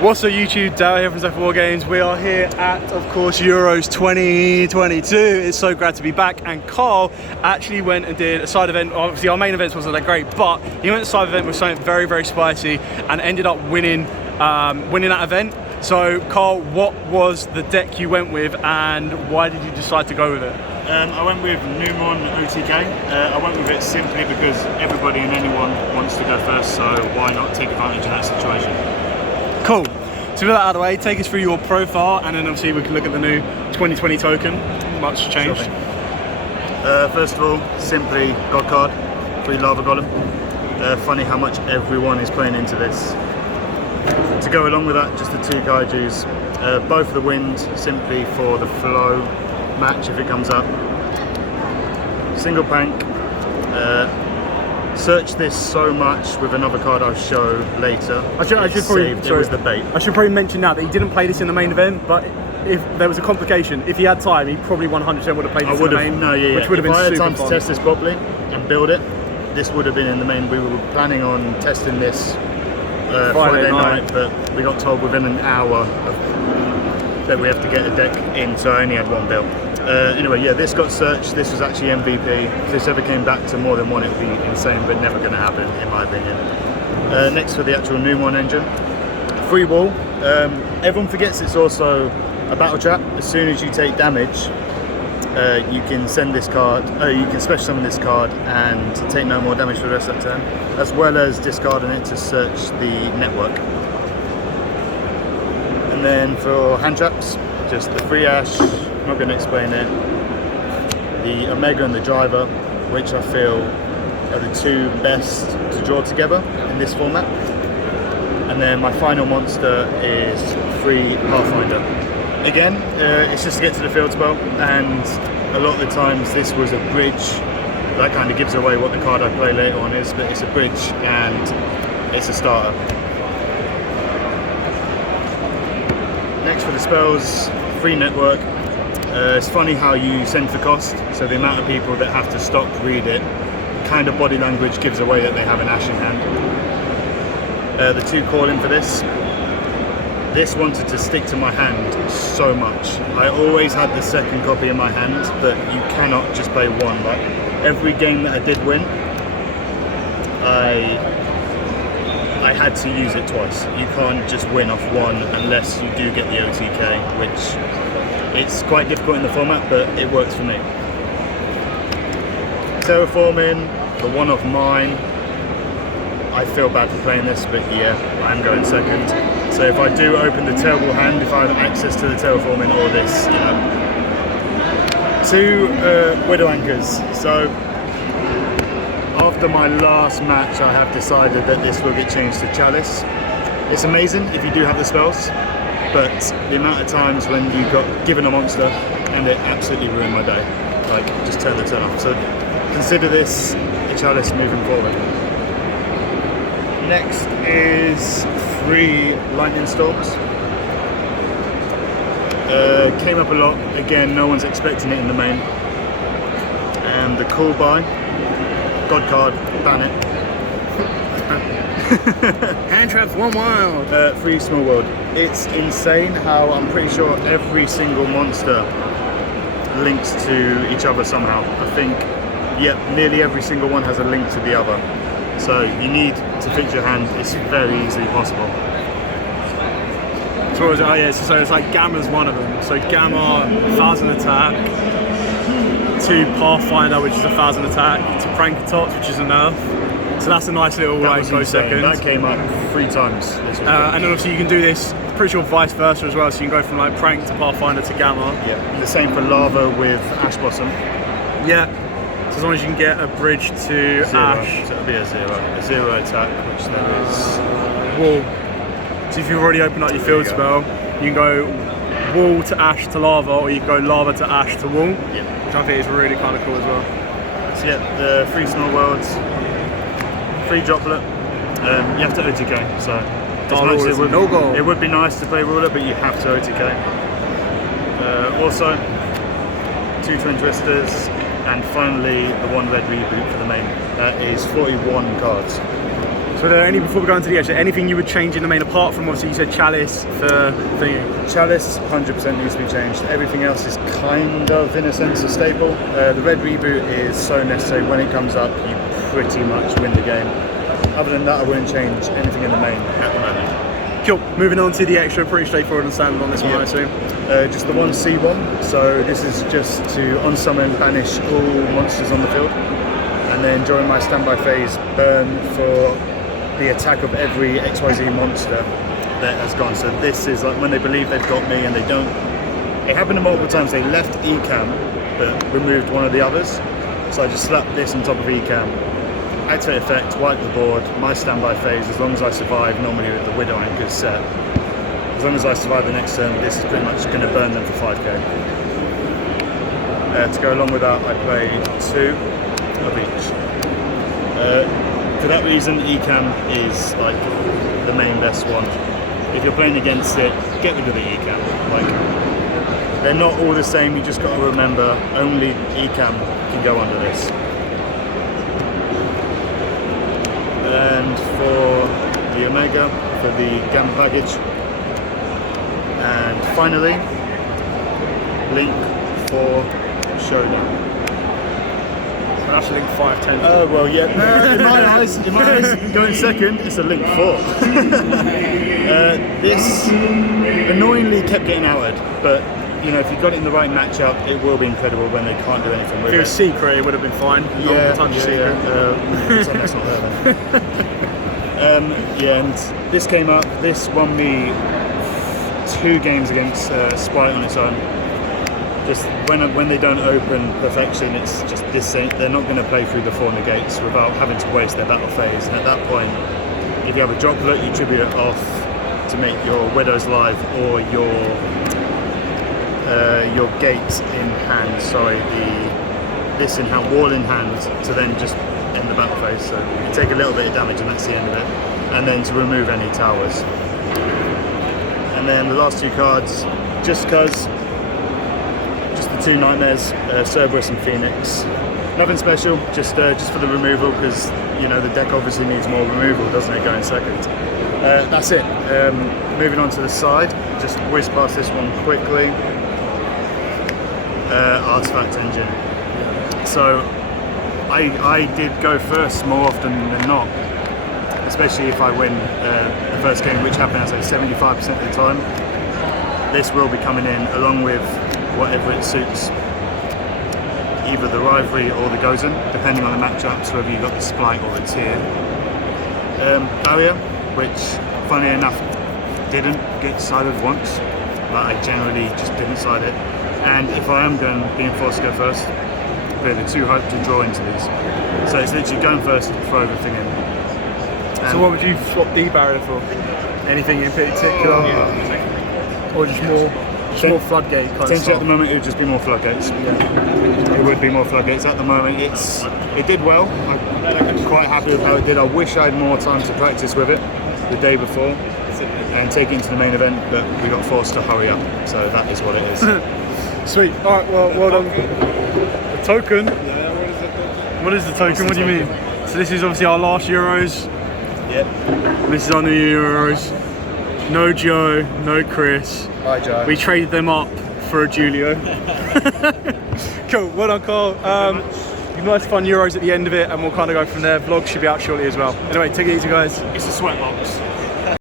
What's up YouTube, Dale here from Zephyr War Games. We are here at, of course, Euros 2022. It's so glad to be back, and Karl actually went and did a side event. Obviously our main events wasn't that great, but he went to a side event with something very, very spicy and ended up winning that event. So Karl, what was the deck you went with and why did you decide to go with it? I went with Numeron OTK. I went with it simply because everybody and anyone wants to go first, so why not take advantage of that situation? Cool. So with that out of the way, take us through your profile and then obviously we can look at the new 2020 token. Much changed. Sure. First of all, simply God card, 3 Lava Golem. Funny how much everyone is playing into this. To go along with that, just the 2 Kaijus. Both of the wind, simply for the flow match if it comes up. Single Pank. Search this so much with another card I'll show later. I should probably, it was the bait. I should probably mention now that he didn't play this in the main event, but if there was a complication, if he had time, he probably 100% would have played this in the main. Which would have been super fun. If I had time to test this properly and build it, this would have been in the main. We were planning on testing this Friday night, but we got told within an hour that we have to get a deck in, so I only had 1 build. Anyway, yeah, this got searched. This was actually MVP. If this ever came back to more than 1, it would be insane, but never going to happen, in my opinion. Next for the actual Numeron engine. Free wall. Everyone forgets it's also a battle trap. As soon as you take damage, you can send this card, you can special summon this card and take no more damage for the rest of that turn, as well as discarding it to search the network. And then for hand traps, just the free ash. I'm not going to explain it. The Omega and the Driver, which I feel are the 2 best to draw together in this format. And then my final monster is free Pathfinder. Again, it's just to get to the field spell, and a lot of the times this was a bridge. That kind of gives away what the card I play later on is, but it's a bridge and it's a starter. Next for the spells, free network. It's funny how you send for cost, so the amount of people that have to stop, read it, kind of body language gives away that they have an ash in hand. The 2 calling for this. This wanted to stick to my hand so much. I always had the 2nd copy in my hand, but you cannot just play 1. Like every game that I did win, I had to use it twice. You can't just win off 1 unless you do get the OTK, which it's quite difficult in the format, but it works for me. Terraforming, the 1 of mine. I feel bad for playing this, but yeah, I'm going 2nd. So if I do open the terrible hand, if I have access to the terraforming or this, you know. 2 Widow Anchors. So after my last match, I have decided that this will get changed to Chalice. It's amazing if you do have the spells, but the amount of times when you got given a monster and it absolutely ruined my day, like just turn the turn off. So consider this a Chalice moving forward. Next is 3 Lightning Storms. Came up a lot. Again, no one's expecting it in the main. And the cool buy, God card, ban it. Hand traps 1 wild. 3 Small World. It's insane how I'm pretty sure every single monster links to each other somehow. I think, yep, nearly every single one has a link to the other. So you need to fix your hand. It's very easily possible. So what was it? Oh yeah, so it's like Gamma's one of them. So Gamma, 1000 attack. 2 Pathfinder, which is 1000 attack. To Prankatops, which is a nerf. So that's a nice little like go second. That came up 3 times. And then obviously you can do this, pretty sure vice versa as well. So you can go from like Prank to Pathfinder to Gamma. Yeah. And the same for Lava with Ash Blossom. Yeah. So as long as you can get a bridge to 0. Ash. So it'll be a 0 attack, which then is wall. So if you've already opened up your field spell, you can go wall to Ash to Lava, or you can go Lava to Ash to wall. Yeah. Which I think is really kind of cool as well. So yeah, the 3 Small Worlds, 3 Droplet. You have to OTK, so it would be nice to play Ruler, but you have to OTK. Also, 2 Twin Twisters, and finally the 1 red reboot for the main. That is 41 cards. So before we go into the extra, anything you would change in the main apart from obviously you said Chalice for thingy? Chalice 100% needs to be changed. Everything else is kind of in a sense a staple. The red reboot is so necessary. When it comes up, you pretty much win the game. Other than that, I wouldn't change anything in the main at the moment. Cool. Moving on to the extra, pretty straightforward and standard on this one, I assume. Just the one C1. So this is just to unsummon, banish all monsters on the field, and then during my standby phase, burn for the attack of every XYZ monster that has gone. So this is like when they believe they've got me and they don't. It happened multiple times. They left ECAM but removed one of the others. So I just slapped this on top of ECAM, activate effect, wipe the board, my standby phase, as long as I survive, normally with the Widow Anchors set, as long as I survive the next turn, this is pretty much going to burn them for 5k. To go along with that, I play 2 of each. For that reason, ECAM is like the main best one. If you're playing against it, get rid of the ECAM. Like, they're not all the same, you just got to remember, only ECAM can go under this. And for the Omega, for the Gamma package. And finally, Link for Showdown. That's Link 510. Oh, well, yeah, no, in my eyes, going second, it's a Link 4. This annoyingly kept getting outed, but you know, if you got it in the right matchup, it will be incredible when they can't do anything with it. If it was secret, it would have been fine. Yeah, secret. So that's not there then. And this came up, this won me 2 games against Sprite on its own. Just when they don't open perfection, it's just this. They're not going to play through the 4 negates without having to waste their battle phase. And at that point, if you have a droplet, you tribute it off to make your Widows live or your gate in hand. Sorry, this in hand, wall in hand, to then just end the battle phase. So you take a little bit of damage, and that's the end of it. And then to remove any towers. And then the last 2 cards, just because. 2 Nightmares, Cerberus and Phoenix. Nothing special, just for the removal, because you know the deck obviously needs more removal, doesn't it, going second. That's it. Moving on to the side, just whiz past this one quickly. Artifact Engine. So I did go first more often than not, especially if I win the first game, which happens at 75% of the time. This will be coming in along with whatever it suits, either the Rivalry or the Gozen, depending on the matchups, whether you've got the Splight or the Tier. Barrier, which funny enough didn't get decided once, but I generally just didn't side it. And if I am being forced to go first, they're too hyped to draw into these. So it's literally going first and throw everything in. So what would you swap the barrier for? Anything in particular? Or just more floodgate kind of stuff? At the moment it would just be more floodgates. Yeah. It would be more floodgates. At the moment it did well. I'm quite happy with how it did. I wish I had more time to practice with it the day before and take it into the main event, but we got forced to hurry up. So that is what it is. Sweet. Alright, well done. The token? What is the token? What do you mean? So this is obviously our last Euros. Yep. This is our new Euros. No Joe, no Chris. Hi Joe. We traded them up for a Yugioh. Cool, well done Karl. You've nice fun Euros at the end of it, and we'll kind of go from there. Vlog should be out shortly as well. Anyway, take it easy guys. It's a sweat box.